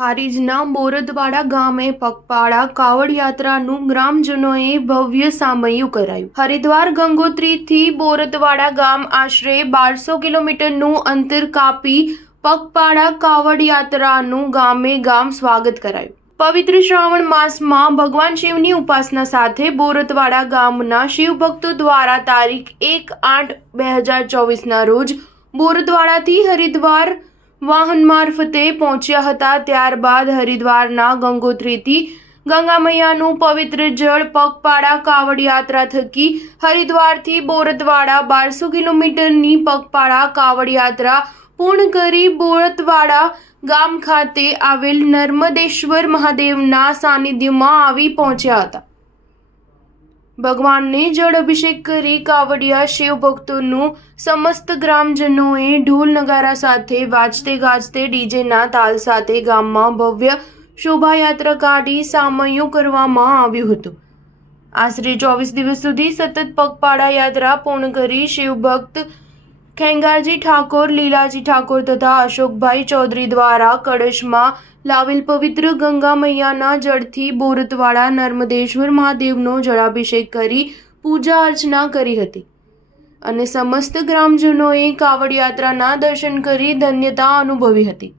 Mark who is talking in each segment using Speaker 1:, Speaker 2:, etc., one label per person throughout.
Speaker 1: હારીજના બોરદવાડા ગામે પગપાળા કાવડ યાત્રાનું ગ્રામજનોએ ભવ્ય સામયું કરાયું. હરિદ્વાર ગંગોત્રીથી બોરદવાડા ગામ આશરે બારસો કિલોમીટરનું અંતર કાપી પગપાળા કાવડ યાત્રાનું ગામે ગામ સ્વાગત કરાયું. પવિત્ર શ્રાવણ માસમાં ભગવાન શિવની ઉપાસના સાથે બોરતવાડા ગામના શિવભક્તો દ્વારા તારીખ એક આઠ બે હજાર ચોવીસના રોજ બોરદવાડાથી હરિદ્વાર વાહન મારફતે પહોંચ્યા હતા ત્યારબાદ હરિદ્વારના ગંગોત્રીથી ગંગા મૈયાનું પવિત્ર જળ પગપાળા કાવડ યાત્રા થકી હરિદ્વારથી બોરતવાડા બારસો કિલોમીટરની પગપાળા કાવડ યાત્રા પૂર્ણ કરી બોરતવાડા ગામ ખાતે આવેલ નર્મદેશ્વર મહાદેવના સાનિધ્યમાં આવી પહોંચ્યા હતા. ભગવાનને જળ અભિષેક કરી કાવડિયા શિવ ભક્તોનું સમસ્ત ગ્રામજનોએ ઢોલ નગારા સાથે વાજતે ગાજતે ડીજેના તાલ સાથે ગામમાં ભવ્ય શોભાયાત્રા કાઢી સામયું કરવામાં આવ્યું હતું. આશરે ચોવીસ દિવસ સુધી સતત પગપાળા યાત્રા પૂર્ણ કરી શિવભક્ત ખેંગારજી ઠાકોર, લીલાજી ઠાકોર તથા અશોકભાઈ ચૌધરી દ્વારા કળશમાં લાવેલ પવિત્ર ગંગા મૈયાના જળથી બોરતવાડા નર્મદેશ્વર મહાદેવનો જળાભિષેક કરી પૂજા અર્ચના કરી હતી. અને સમસ્ત ગ્રામજનોએ કાવડ યાત્રાના દર્શન કરી ધન્યતા અનુભવી હતી.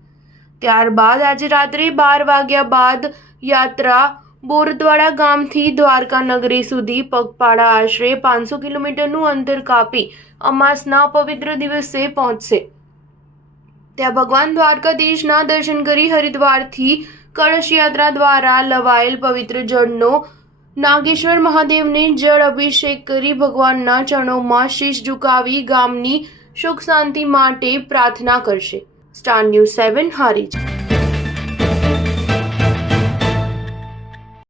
Speaker 1: ત્યારબાદ આજે રાત્રે બાર વાગ્યા બાદ યાત્રા બોરતવાડા ગામથી દ્વારકા નગરી સુધી પગપાળા આશરે પાંચસો કિલોમીટરનું અંતર કાપી અમાસના પવિત્ર દિવસે પહોંચશે. ત્યાં ભગવાન દ્વારકાધીશના દર્શન કરી હરિદ્વારથી કળશ યાત્રા દ્વારા લવાયેલ પવિત્ર જળનો નાગેશ્વર મહાદેવને જળ અભિષેક કરી ભગવાનના ચરણોમાં શીશ ઝુકાવી ગામની સુખ શાંતિ માટે પ્રાર્થના કરશે. Star news seven, Harij.